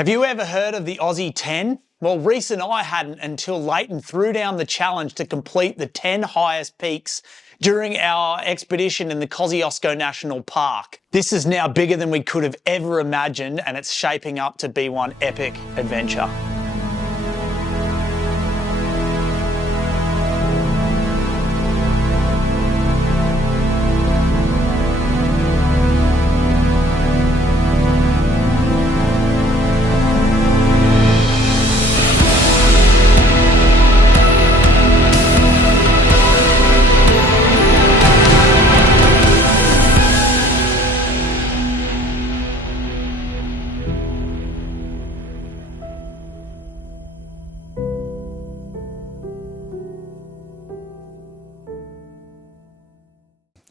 Have you ever heard of the Aussie 10? Well, Reese and I hadn't until Leighton threw down the challenge to complete the 10 highest peaks during our expedition in the Kosciuszko National Park. This is now bigger than we could have ever imagined, and it's shaping up to be one epic adventure.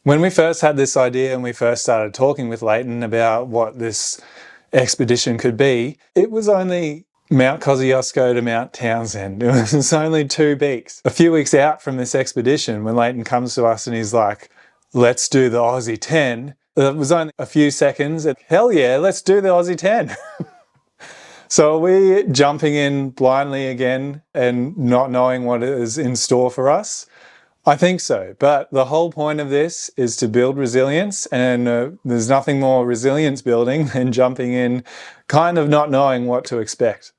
When we first had this idea and we first started talking with Leighton about what this expedition could be, it was only Mount Kosciuszko to Mount Townsend. It was only 2 peaks. A few weeks out from this expedition, when Leighton comes to us and he's like, let's do the Aussie 10, it was only a few seconds and hell yeah, let's do the Aussie 10. So are we jumping in blindly again and not knowing what is in store for us? I think so, but the whole point of this is to build resilience, and there's nothing more resilience building than jumping in kind of not knowing what to expect.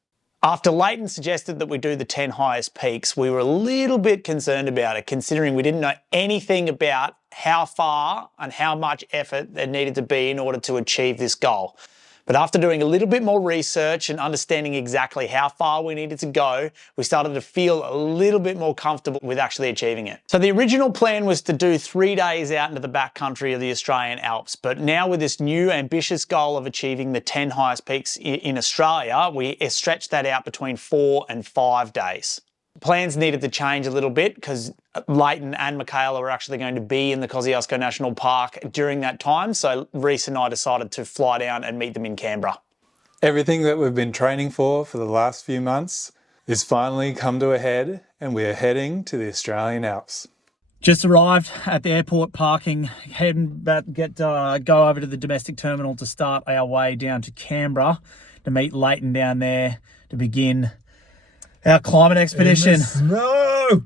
After Leighton suggested that we do the 10 highest peaks, we were a little bit concerned about it, considering we didn't know anything about how far and how much effort there needed to be in order to achieve this goal. But after doing a little bit more research and understanding exactly how far we needed to go, we started to feel a little bit more comfortable with actually achieving it. So the original plan was to do 3 days out into the backcountry of the Australian Alps. But now with this new ambitious goal of achieving the 10 highest peaks in Australia, we stretched that out between 4 and 5 days. Plans needed to change a little bit because Leighton and Michaela were actually going to be in the Kosciuszko National Park during that time, so Reese and I decided to fly down and meet them in Canberra. Everything that we've been training for the last few months is finally come to a head, and we are heading to the Australian Alps. Just arrived at the airport parking, heading back, go over to the domestic terminal to start our way down to Canberra to meet Leighton down there to begin our climate expedition.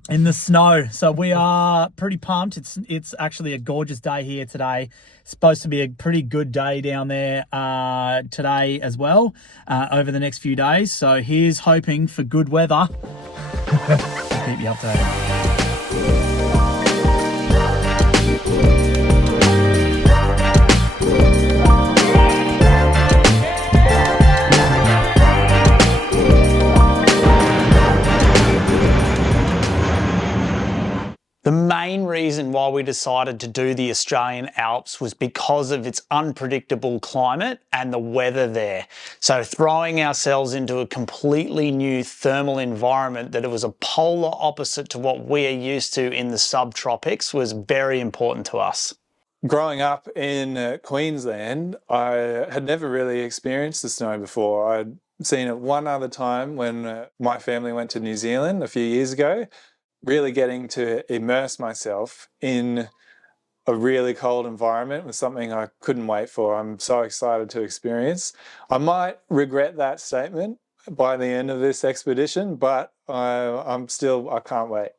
In the snow. So we are pretty pumped. It's actually a gorgeous day here today. It's supposed to be a pretty good day down there today as well, over the next few days. So here's hoping for good weather. I'll keep you updated. The main reason why we decided to do the Australian Alps was because of its unpredictable climate and the weather there. So throwing ourselves into a completely new thermal environment that it was a polar opposite to what we are used to in the subtropics was very important to us. Growing up in Queensland, I had never really experienced the snow before. I'd seen it one other time when my family went to New Zealand a few years ago. Really getting to immerse myself in a really cold environment was something I couldn't wait for. I'm so excited to experience. I might regret that statement by the end of this expedition, but I can't wait.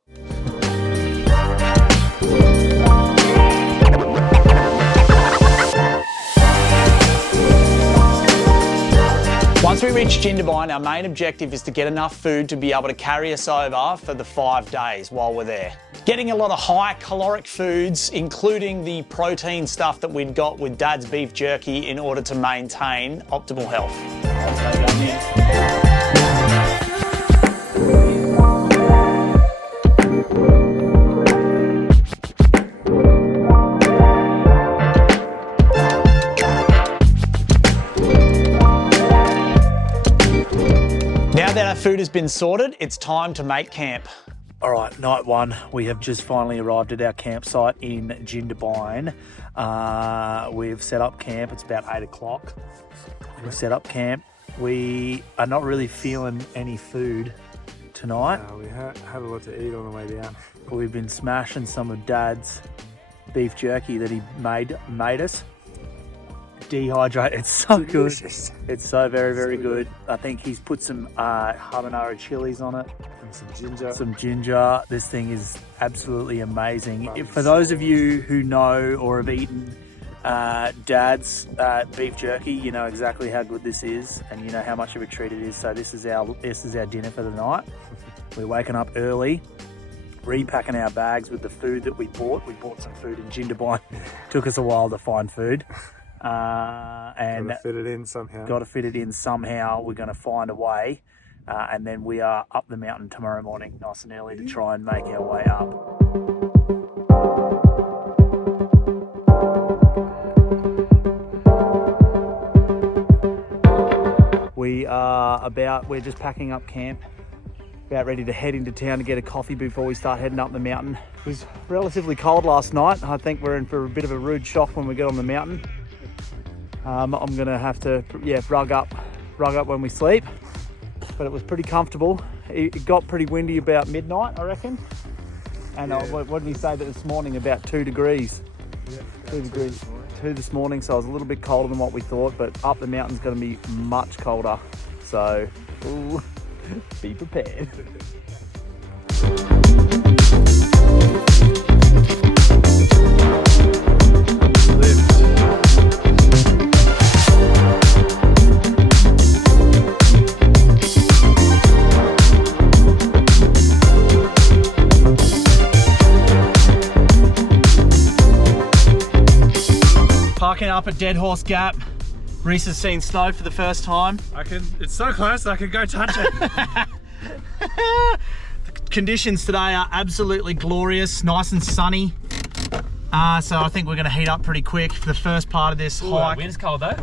Once we reach Jindabyne, our main objective is to get enough food to be able to carry us over for the 5 days while we're there. Getting a lot of high caloric foods, including the protein stuff that we'd got with Dad's beef jerky in order to maintain optimal health. Now that our food has been sorted, it's time to make camp. All right, night one. We have just finally arrived at our campsite in Jindabyne. We've set up camp. It's about 8 o'clock. We've set up camp. We are not really feeling any food tonight. We had a lot to eat on the way down. We've been smashing some of Dad's beef jerky that he made us. dehydrated. It's so good. It's so very good. I think he's put some habanero chilies on it. And Some ginger. This thing is absolutely amazing. For those of you who know or have eaten Dad's beef jerky, you know exactly how good this is, and you know how much of a treat it is. So this is our dinner for the night. We're waking up early, repacking our bags with the food that we bought. We bought some food in Jindabyne. Took us a while to find food. And gotta fit it in somehow. Got to fit it in somehow. We're going to find a way. And then we are up the mountain tomorrow morning, nice and early, to try and make our way up. We're just packing up camp, about ready to head into town to get a coffee before we start heading up the mountain. It was relatively cold last night. I think we're in for a bit of a rude shock when we get on the mountain. I'm gonna have to, rug up when we sleep, but it was pretty comfortable. It got pretty windy about midnight, I reckon. And what did we say that this morning? About 2 degrees. Yeah, 2 degrees. 2 this morning, so I was a little bit colder than what we thought, but up the mountain's gonna be much colder. So, ooh, be prepared. Parking up at Dead Horse Gap. Reese has seen snow for the first time. It's so close I can go touch it. The conditions today are absolutely glorious, nice and sunny. So I think we're going to heat up pretty quick for the first part of this hike. Wind's cold though.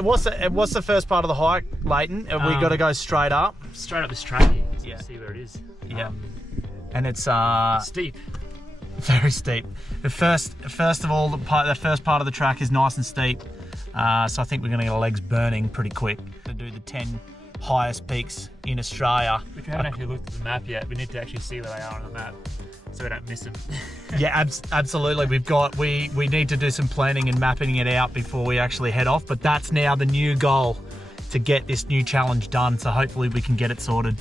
What's the first part of the hike, Leighton? Have we got to go straight up? Straight up this track here. So Yeah. See where it is. Yeah. And it's Steep. very steep. The first of all, the first part of the track is nice and steep. So I think we're going to get our legs burning pretty quick to do the 10 highest peaks in Australia. If you haven't actually looked at the map yet, we need to actually see where they are on the map so we don't miss them. Yeah, absolutely. We need to do some planning and mapping it out before we actually head off, but that's now the new goal, to get this new challenge done. So hopefully we can get it sorted.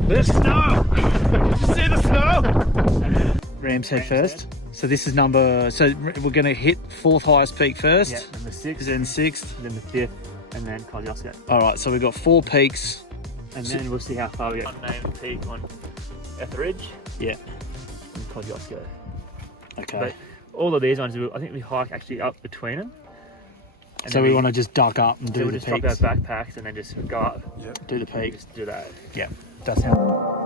There's snow! Did you see the snow? Ram's Head first. So this is so we're going to hit 4th highest peak first. Yeah, then the 6th, Then 6th. then the 5th, and then Kosciuszko. All right, so we've got 4 peaks. And then we'll see how far we get. Unnamed peak on Etheridge Yeah. and Kosciuszko. Okay. But all of these ones, I think we hike actually up between them. And So then we want to just duck up and so do we'll the just drop peaks. our backpacks and then just go up. Do the peaks. Just do that. Yeah, that's how.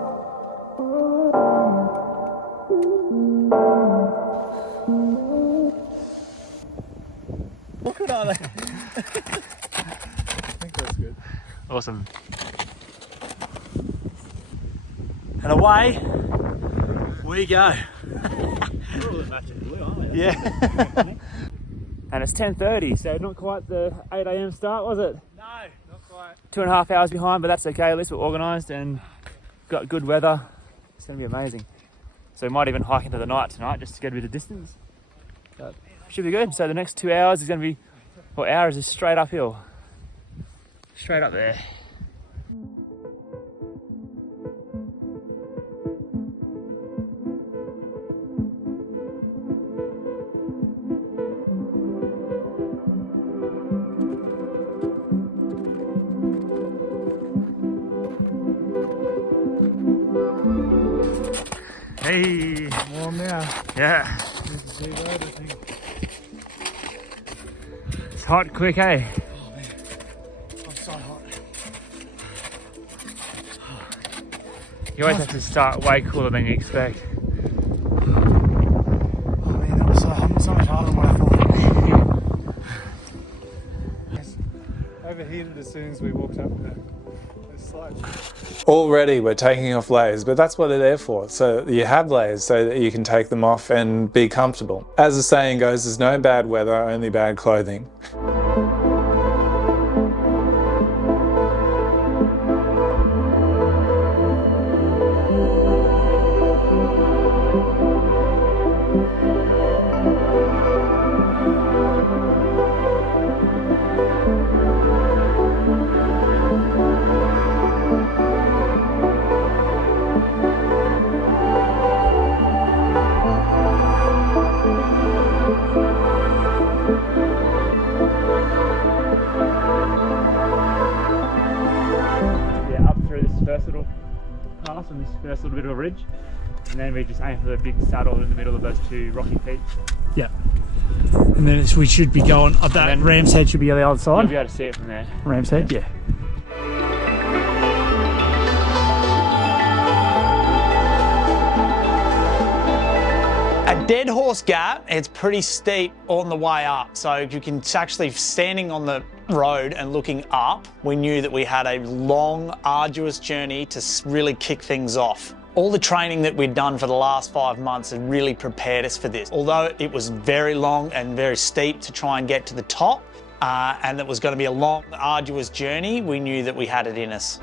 Good are they? I think that's good. Awesome. And away we go. We're all matching blue, aren't we? Yeah. And it's 10:30, so not quite the 8 a.m. start, was it? No, not quite. 2.5 hours behind, but that's okay. At least we're organised and got good weather. It's going to be amazing. So we might even hike into the night tonight just to get a bit of distance. But should be good. So the next 2 hours is going to be, hours is straight uphill. Straight up there. Hey, Warm now. yeah. Need to see that, I think. It's hot quick, hey? I'm so hot. You always have to start way cooler than you expect. Oh man, that was so much harder than what I thought. Overheated as soon as we walked up the slope. Already we're taking off layers, but that's what they're there for. So you have layers so that you can take them off and be comfortable. As the saying goes, there's no bad weather, only bad clothing. miles on this first little bit of a ridge, and then we just aim for the big saddle in the middle of those two rocky peaks. Yeah. And then we should be going up that Ram's Head should be on the other side. You'll be able to see it from there. Ram's Head, yeah. At Dead Horse Gap, it's pretty steep on the way up. So you can actually, standing on the road and looking up, we knew that we had a long, arduous journey to really kick things off. All the training that we'd done for the last 5 months had really prepared us for this. Although it was very long and very steep to try and get to the top, and it was going to be a long, arduous journey, we knew that we had it in us.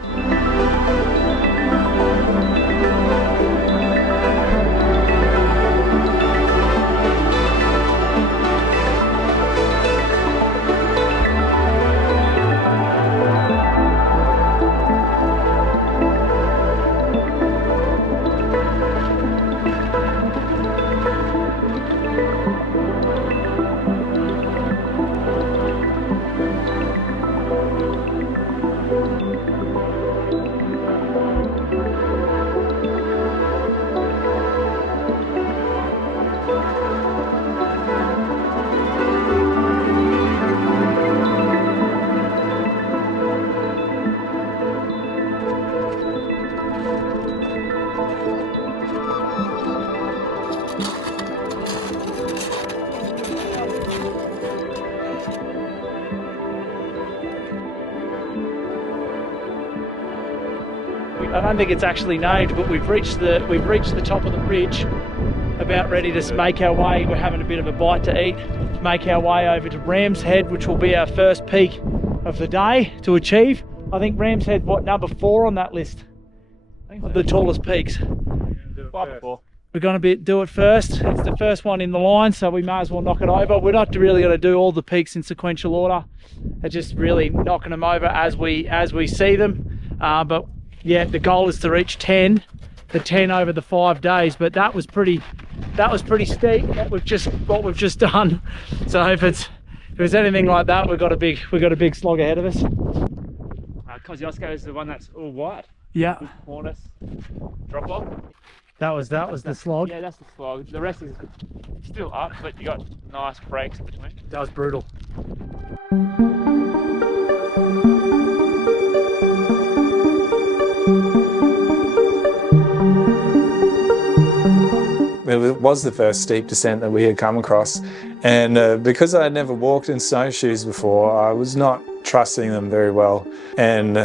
I don't think it's actually named, but we've reached the top of the ridge, about ready to make our way. We're having a bit of a bite to eat, make our way over to Ram's Head, which will be our first peak of the day to achieve. I think Ram's Head, what, number 4 on that list of the tallest peaks. We're going to do it first. It's the first one in the line, so we may as well knock it over. We're not really going to do all the peaks in sequential order. It's just really knocking them over as we see them. But yeah, the goal is to reach 10, the 10 over the 5 days. But that was pretty steep. What we've just done. So if it's anything like that, we've got a big slog ahead of us. Kosciuszko is the one that's all white. Yeah. With cornice drop off. That was the slog. Yeah, that's the slog. The rest is still up, but you got nice breaks in between. That was brutal. It was the first steep descent that we had come across, and because I had never walked in snowshoes before, I was not trusting them very well, and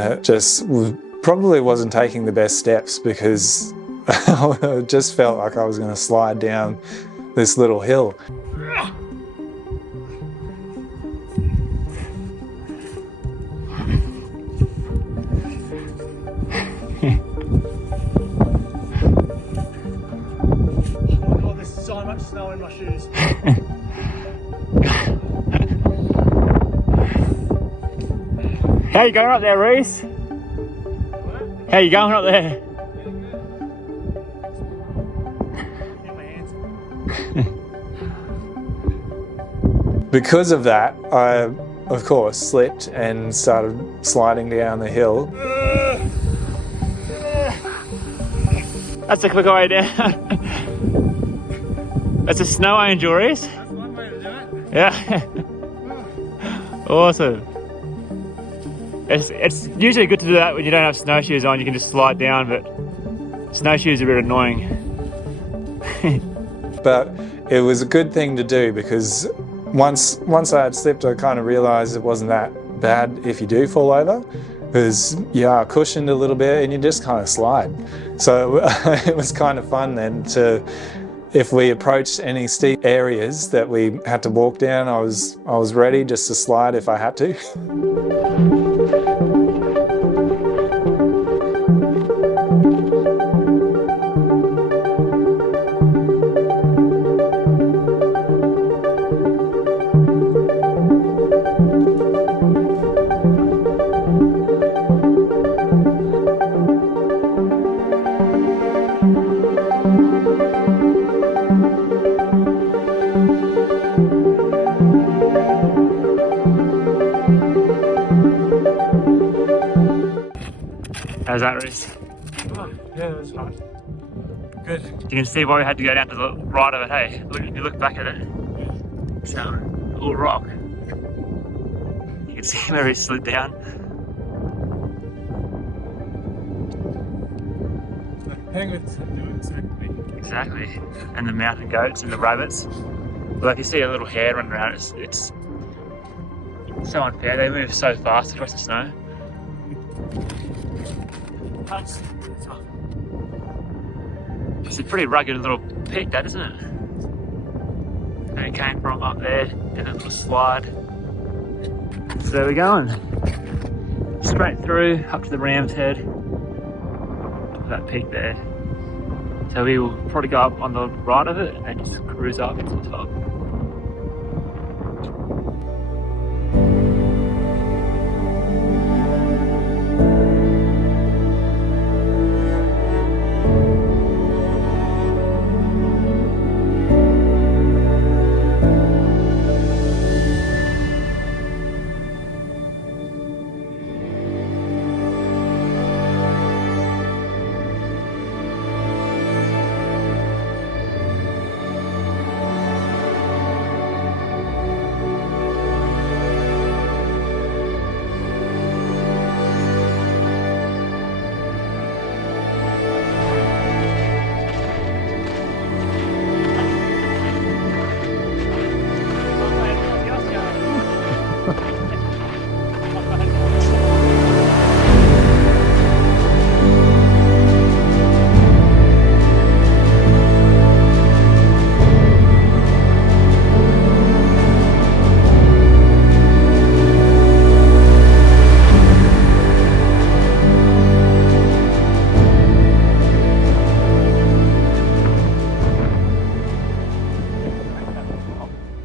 probably wasn't taking the best steps because I just felt like I was going to slide down this little hill. So much snow in my shoes. How you going up there, Reese? How you going up there? Because of that, I, of course, slipped and started sliding down the hill. That's a quick way down. That's a snow angel, Reese. That's one way to do it. Yeah. Awesome. It's usually good to do that when you don't have snowshoes on. You can just slide down, but snowshoes are a bit annoying. But it was a good thing to do because once I had slipped, I kind of realised it wasn't that bad if you do fall over, because you are cushioned a little bit and you just kind of slide. So it was kind of fun then to, if we approached any steep areas that we had to walk down, I was ready just to slide if I had to. How's that, Reese? Yeah, that's right. Good. You can see why we had to go down to the right of it, hey? Look, if you look back at it, it's a little rock. You can see where he slid down. The penguins do it exactly. Exactly. And the mountain goats and the rabbits. Like you see a little hare running around, it's so unfair. They move so fast across the snow. It's a pretty rugged little peak, that, isn't it? And it came from up there in a little slide. So there we're going. Straight through up to the Ram's Head. That peak there. So we will probably go up on the right of it and just cruise up to the top.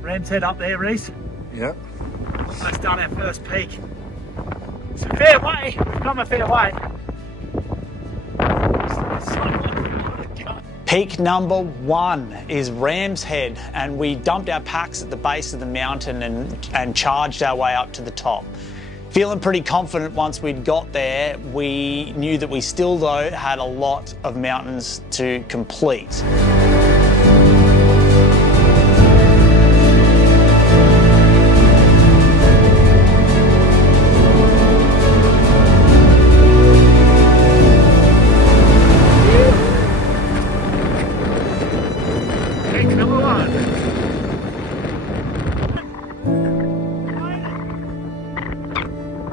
Ram's Head up there, Reese. Yep. Let's start our first peak. It's a fair way. We've come a fair way. Peak number 1 is Ram's Head, and we dumped our packs at the base of the mountain and charged our way up to the top. Feeling pretty confident once we'd got there. We knew that we still, though, had a lot of mountains to complete.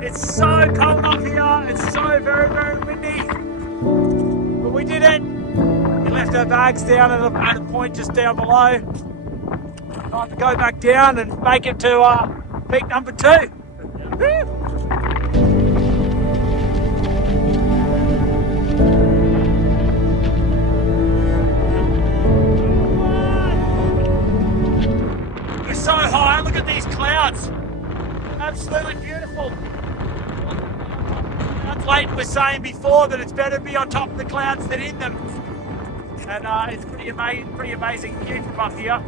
It's so cold up here, it's so very, very windy. But we did it. We left our bags down at a point just down below. Time to go back down and make it to peak number 2. Woo! We're so high, look at these clouds. Absolutely beautiful. Leighton was saying before that it's better to be on top of the clouds than in them. And it's pretty amazing view from up here.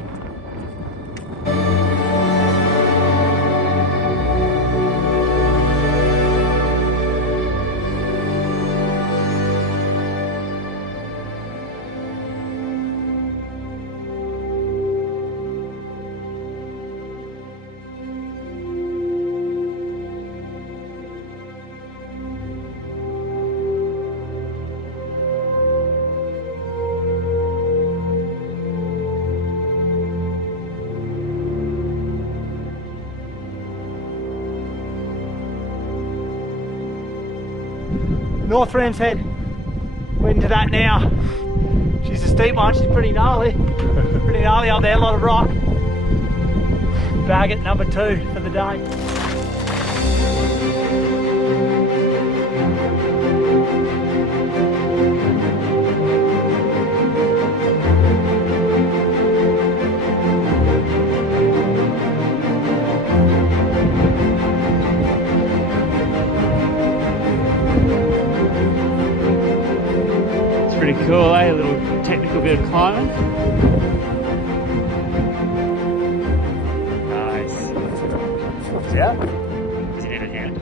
North Ram's Head. We're into that now. She's a steep one, she's pretty gnarly. Pretty gnarly up there, a lot of rock. Bag at number 2 for the day. Pretty cool, eh? A little technical bit of climbing. Nice. Yeah? Does he need a hand?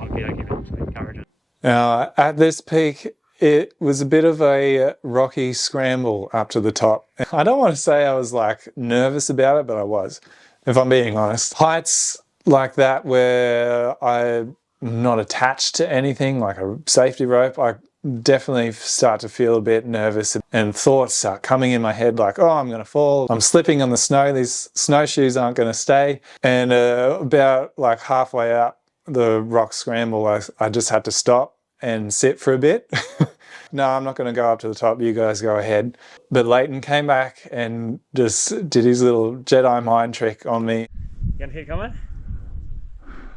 Okay, I'll give it encouragement. Now, at this peak, it was a bit of a rocky scramble up to the top. I don't want to say I was like nervous about it, but I was, if I'm being honest. Heights like that where I'm not attached to anything, like a safety rope, I definitely start to feel a bit nervous, and thoughts start coming in my head like, oh, I'm going to fall, I'm slipping on the snow, these snowshoes aren't going to stay. And about like halfway up the rock scramble, I just had to stop and sit for a bit. No, I'm not going to go up to the top, you guys go ahead. But Leighton came back and just did his little Jedi mind trick on me. You gonna keep coming?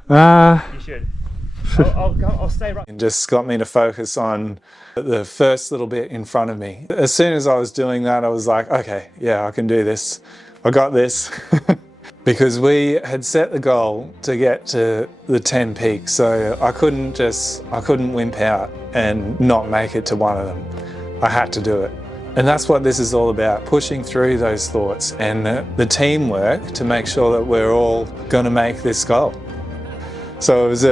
You should. I'll stay right. And just got me to focus on the first little bit in front of me. As soon as I was doing that, I was like, okay, yeah, I can do this. I got this. Because we had set the goal to get to the 10 peaks, so I couldn't wimp out and not make it to one of them. I had to do it. And that's what this is all about, pushing through those thoughts and the teamwork to make sure that we're all going to make this goal. So it was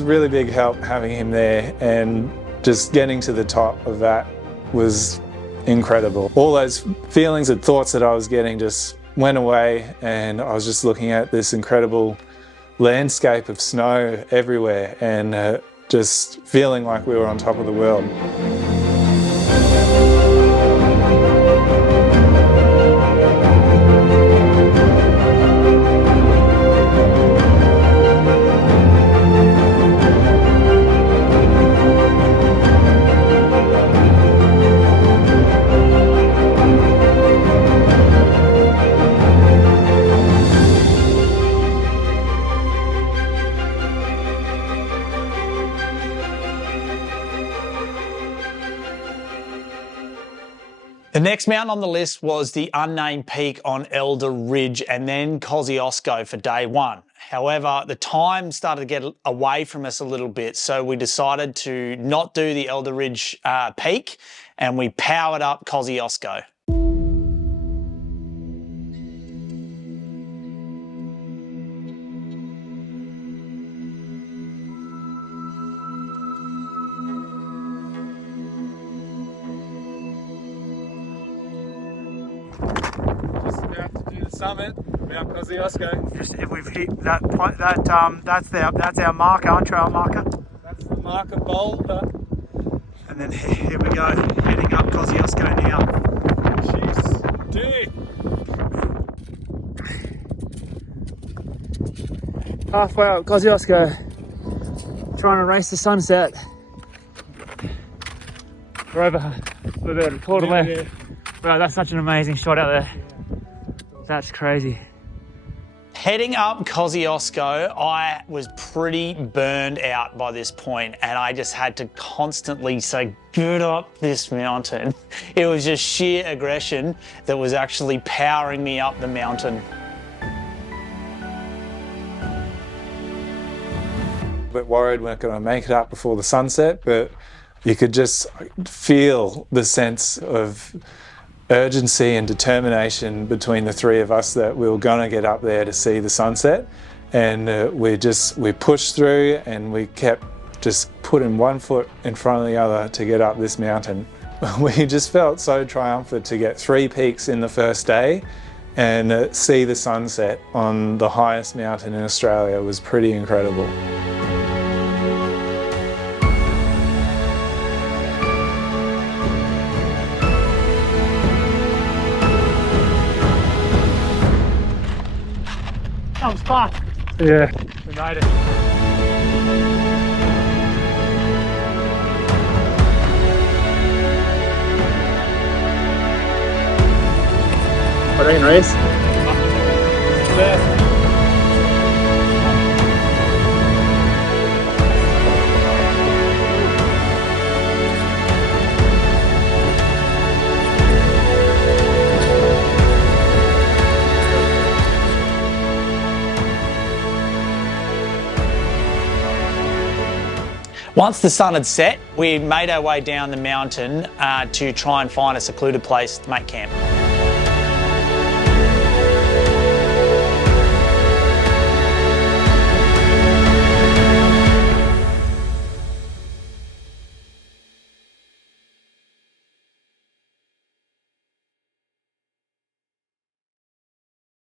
a really big help having him there, and just getting to the top of that was incredible. All those feelings and thoughts that I was getting just went away, and I was just looking at this incredible landscape of snow everywhere and just feeling like we were on top of the world. The next mountain on the list was the unnamed peak on Elder Ridge and then Kosciuszko for day one. However, the time started to get away from us a little bit, so we decided to not do the Elder Ridge peak, and we powered up Kosciuszko. Summit, Mount Kosciuszko. Just if we've hit that point, that's our marker, trail marker. That's the marker boulder. And then here we go, heading up Kosciuszko now. Jeez, dude. Halfway up Kosciuszko, trying to race the sunset. We're over about a quarter way. Wow, that's such an amazing shot out there. That's crazy. Heading up Kosciuszko, I was pretty burned out by this point, and I just had to constantly say, get up this mountain. It was just sheer aggression that was actually powering me up the mountain. A bit worried we're not going to make it up before the sunset, but you could just feel the sense of urgency and determination between the three of us that we were going to get up there to see the sunset. And we pushed through, and we kept just putting one foot in front of the other to get up this mountain. We just felt so triumphant to get 3 peaks in the first day and see the sunset on the highest mountain in Australia. It was pretty incredible. That was fast. Yeah. We made it. What do you race? Once the sun had set, we made our way down the mountain to try and find a secluded place to make camp.